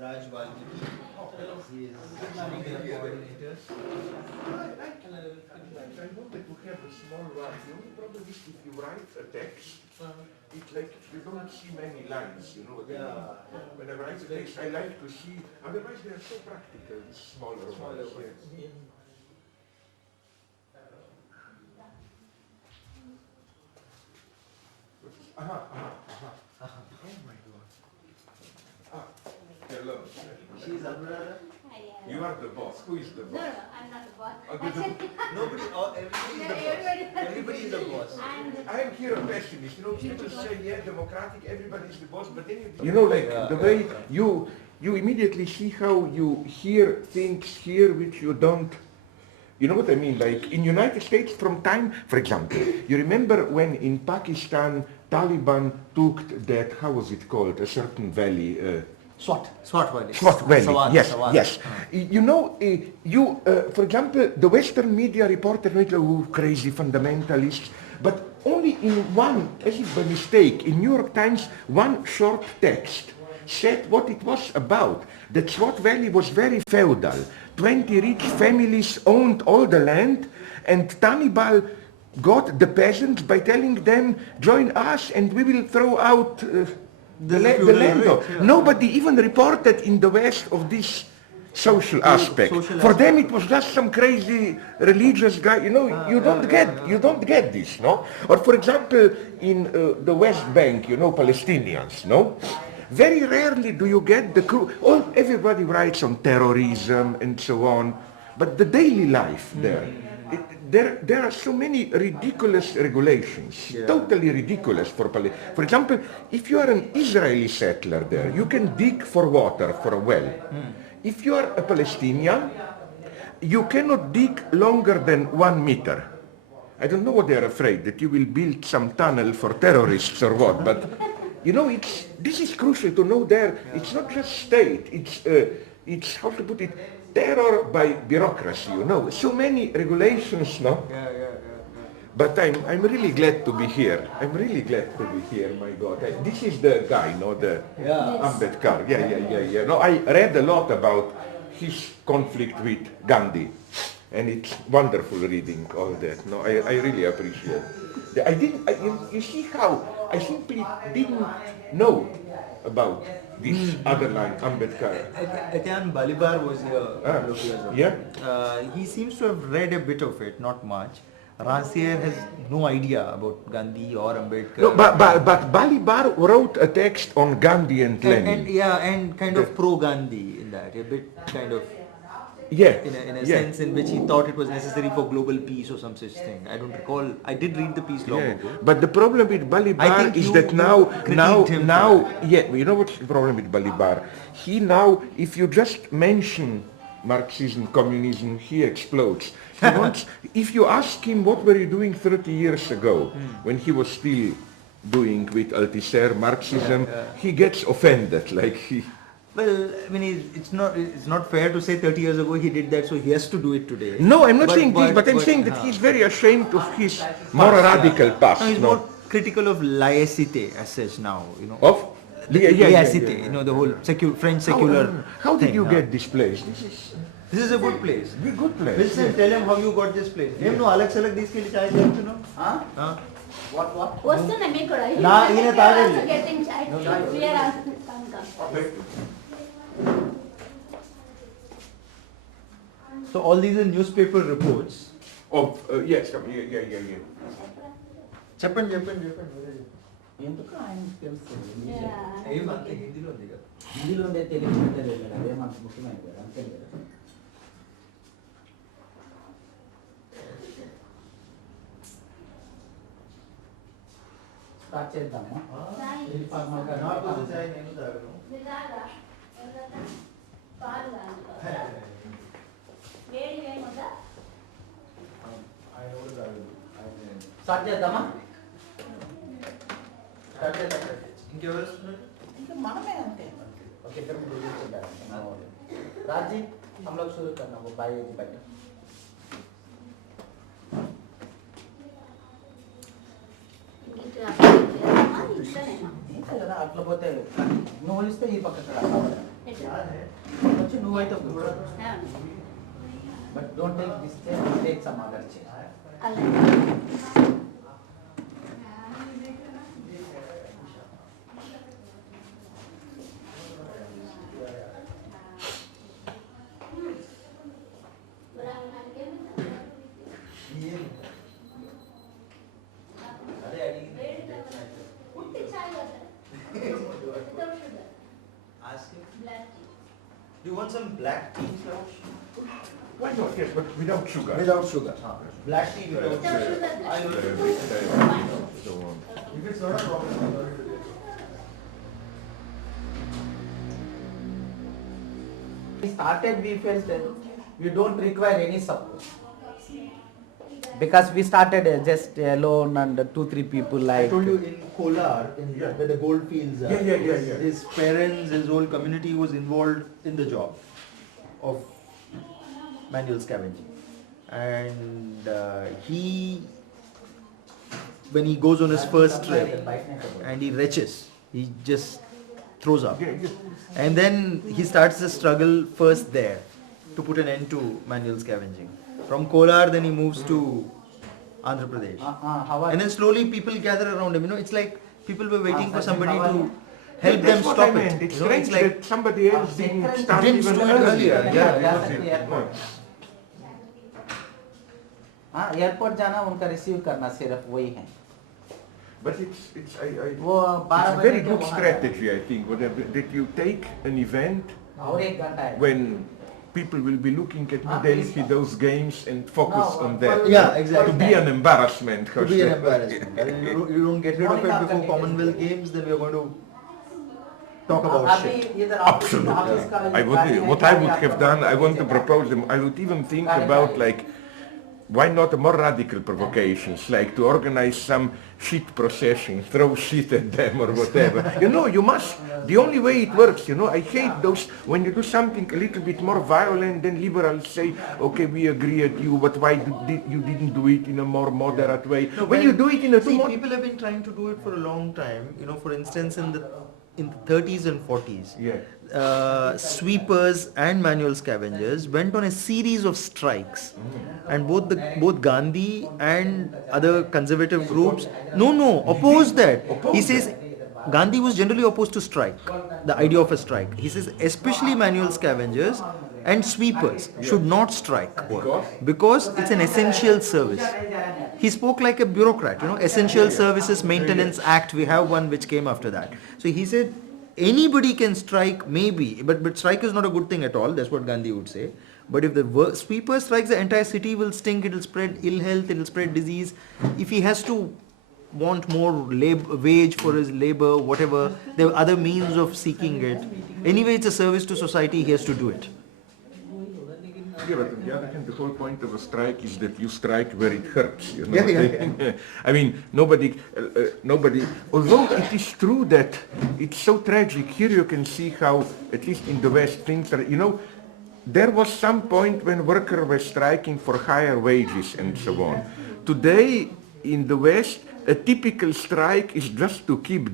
He is media coordinator. I wanted to have a small one. The only problem is if you write a text, it's like you don't see many lines, you know what I mean? When I write a text, I like to see, otherwise they are so practical, smaller ones. Yes. Oh my God. Hello. She's a brother. You are the boss. Who is the boss? No, I'm not the boss. Nobody, everybody is the boss. I am here a pessimist. You know, people say, yeah, democratic, everybody is the boss, but then you know, like the way you immediately see how you hear things here which you don't. You know what I mean? Like in United States from time, for example, you remember when in Pakistan, Taliban took that, how was it called, a certain valley, Swat Valley. Swat Valley, Sawat, yes, Sawat. yes. You know, for example, the Western media reported, oh, crazy fundamentalists, but only in one, as if by mistake, in New York Times, one short text said what it was about. That Swat Valley was very feudal. 20 rich families owned all the land, and Taliban got the peasants by telling them, join us and we will throw out the land. Nobody even reported in the West of this social aspect. For them it was just some crazy religious guy, you know, you don't get this, no? Or for example, in the West Bank, you know, Palestinians, no? Very rarely do you get the crew. Everybody writes on terrorism and so on, but the daily life there are so many ridiculous regulations, totally ridiculous for Palestine. For example, if you are an Israeli settler there, you can dig for water for a well. If you are a Palestinian, you cannot dig longer than 1 meter. I don't know what they are afraid, that you will build some tunnel for terrorists or what, but you know, this is crucial to know there. It's not just state, it's how to put it, terror by bureaucracy, you know. So many regulations, no? But I'm really glad to be here. I'm really glad to be here, my God. This is the guy, no, the Ambedkar. Yeah. No, I read a lot about his conflict with Gandhi. And it's wonderful reading all that. No, I really appreciate it. You see how I simply didn't know about this other line, Ambedkar. Etienne Balibar was here. He seems to have read a bit of it, not much. Rancière has no idea about Gandhi or Ambedkar. No, but Balibar wrote a text on Gandhi and Lenin. And kind of pro-Gandhi in that, a bit kind of. Yeah. In a sense in which he thought it was necessary for global peace or some such thing. I don't recall. I did read the piece long ago. But the problem with Balibar is that now, you know what's the problem with Balibar? He now, if you just mention Marxism, communism, he explodes. He wants, if you ask him what were you doing 30 years ago, when he was still doing with Althusser Marxism, he gets offended, like he. Well, I mean, it's not fair to say 30 years ago he did that, so he has to do it today. No, I'm not saying this, but I'm saying that he's very ashamed of his more radical past. No, he's more critical of laicité as such now, you know. Of? Laicité, you know, the whole French secular How did you get this place? This is a good place. Good place. Wilson, tell him how you got this place. Him no alag salag this ke liye chai do you know? Huh? What? What's the name? Nah, he is also getting chai. We are also come. So all these are newspaper reports. Yes, yeah. Japan. ఎందుకు ఆయన తెలుసు ఏమంటే హిందీలో ఉంది కదా హిందీలో ఉండే తెలుగు అంటే అదేమంత ముఖ్యమైనది కదా అంతే కదా స్టార్ట్ చేద్దామా ఇది ఫార్మల్గా నాకు కొంచెం చాయ్ నేను తాగను పాలు వేడి వేయమొద్దా ఆయన కూడా తాగదు స్టార్ట్ చేద్దామా ఇంకెవరు వస్తున్నారు ఇంకా మనమే అంతే ఓకే ఇద్దరు కూర్చుంటారు రాజీ हम लोग शुरू करना वो भाई जी बैठो కదా అట్లా పోతే నువ్వు ఇస్తే ఈ పక్కకు రా But don't take this chair, take some other chair. Ask him. Do you want some black tea, Slavoj? Why not? Yes, but without sugar. Without sugar. Black tea without sugar. So on. If it's not a problem, We started, we felt that we don't require any support. Because we started just alone and 2-3 people I like. told you in Kolar, where the gold fields are, Yeah. his parents, his whole community was involved in the job of manual scavenging. And when he goes on his first trip and he retches, he just throws up. And then he starts the struggle first there to put an end to manual scavenging. From Kolar, then he moves to Andhra Pradesh. And then slowly people gather around him. It's like people were waiting for somebody to help them stop it. It's strange that somebody else didn't start Didn't even start earlier. Airport जाना उनका receive करना सिर्फ वही है. But it's वो a very good strategy, I think, that you take an event और 1 घंटा है. when people will be looking at New Delhi, those games, and focus on that. Yeah, exactly. To be an embarrassment. To be an embarrassment. You don't get rid of it before Commonwealth Games, then we are going to talk about shit. Absolutely. What I would have done, I want to propose them. I would even think about why not more radical provocations, like to organize some shit procession, throw shit at them or whatever. You must. The only way it works, I hate those, when you do something a little bit more violent, then liberals say, okay, we agree at you, but why you didn't do it in a more moderate way? No, when you do it in a people have been trying to do it for a long time. For instance, in the 30s and 40s, sweepers and manual scavengers went on a series of strikes, and both Gandhi and other conservative groups opposed that. He says Gandhi was generally opposed to strike, the idea of a strike. He says especially manual scavengers and sweepers should not strike because it's an essential service. He spoke like a bureaucrat, Essential Services Maintenance Act, we have one which came after that. So he said anybody can strike, maybe, but strike is not a good thing at all, that's what Gandhi would say. But if the sweeper strikes, the entire city will stink, it will spread ill health, it will spread disease. If he has to want more wage for his labor, whatever, there are other means of seeking it. Anyway, it's a service to society, he has to do it. Yeah, but on the other hand, the whole point of a strike is that you strike where it hurts. I mean, nobody. Although it is true that it's so tragic. Here you can see how, at least in the West, things are. There was some point when workers were striking for higher wages and so on. Today, in the West, a typical strike is just to keep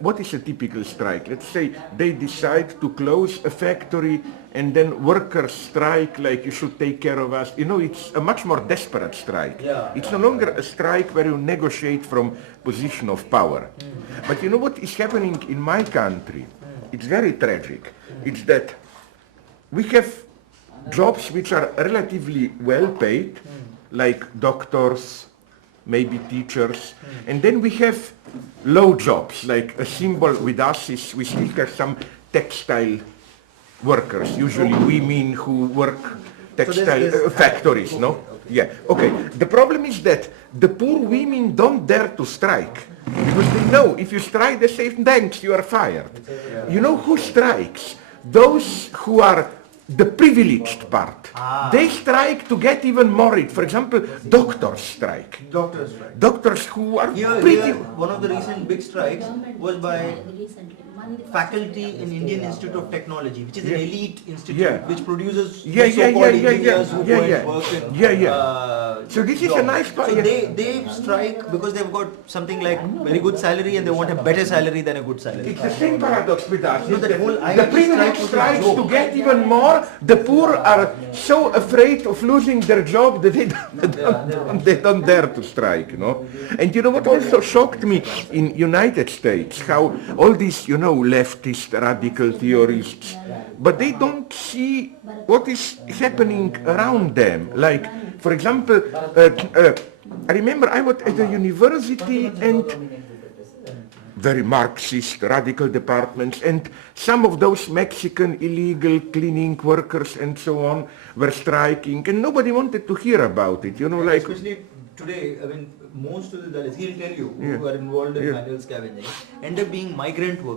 what is a typical strike? Let's say they decide to close a factory and then workers strike like you should take care of us. It's a much more desperate strike. It's no longer a strike where you negotiate from position of power. But what is happening in my country? It's very tragic. It's that we have jobs which are relatively well paid, like doctors, maybe teachers, and then we have low jobs, like a symbol with us is we still have some textile workers, usually women who work textile factories, no? Okay. Yeah, okay. The problem is that the poor women don't dare to strike, because they know if you strike, they say, thanks, you are fired. You know who strikes? Those who are the privileged part. They strike to get even more. For example, doctors strike. Doctors strike. Doctors who are Here, pretty... one of the recent big strikes was by faculty in Indian Institute of Technology, which is an elite institute, Yeah. which produces Yeah, so-called engineers who go and work in So this is a jobs. nice part. So Yeah. they strike because they've got something like very good salary and they want a better salary than a good salary. It's the same paradox with us. No, that whole The IT privileged strike was a strikes to joke. get even more. The poor are so afraid of losing their job that they don't dare to strike, you know. And you know what also shocked me in United States, how all these, you know, leftist radical theorists, but they don't see what is happening around them. Like, for example, I remember I was at a university and very Marxist radical departments, and some of those Mexican illegal cleaning workers and so on were striking, and nobody wanted to hear about it, you know, like... Especially today, I mean, most of the Dalits, he'll tell you, who are involved in manual scavenging, end up being migrant workers.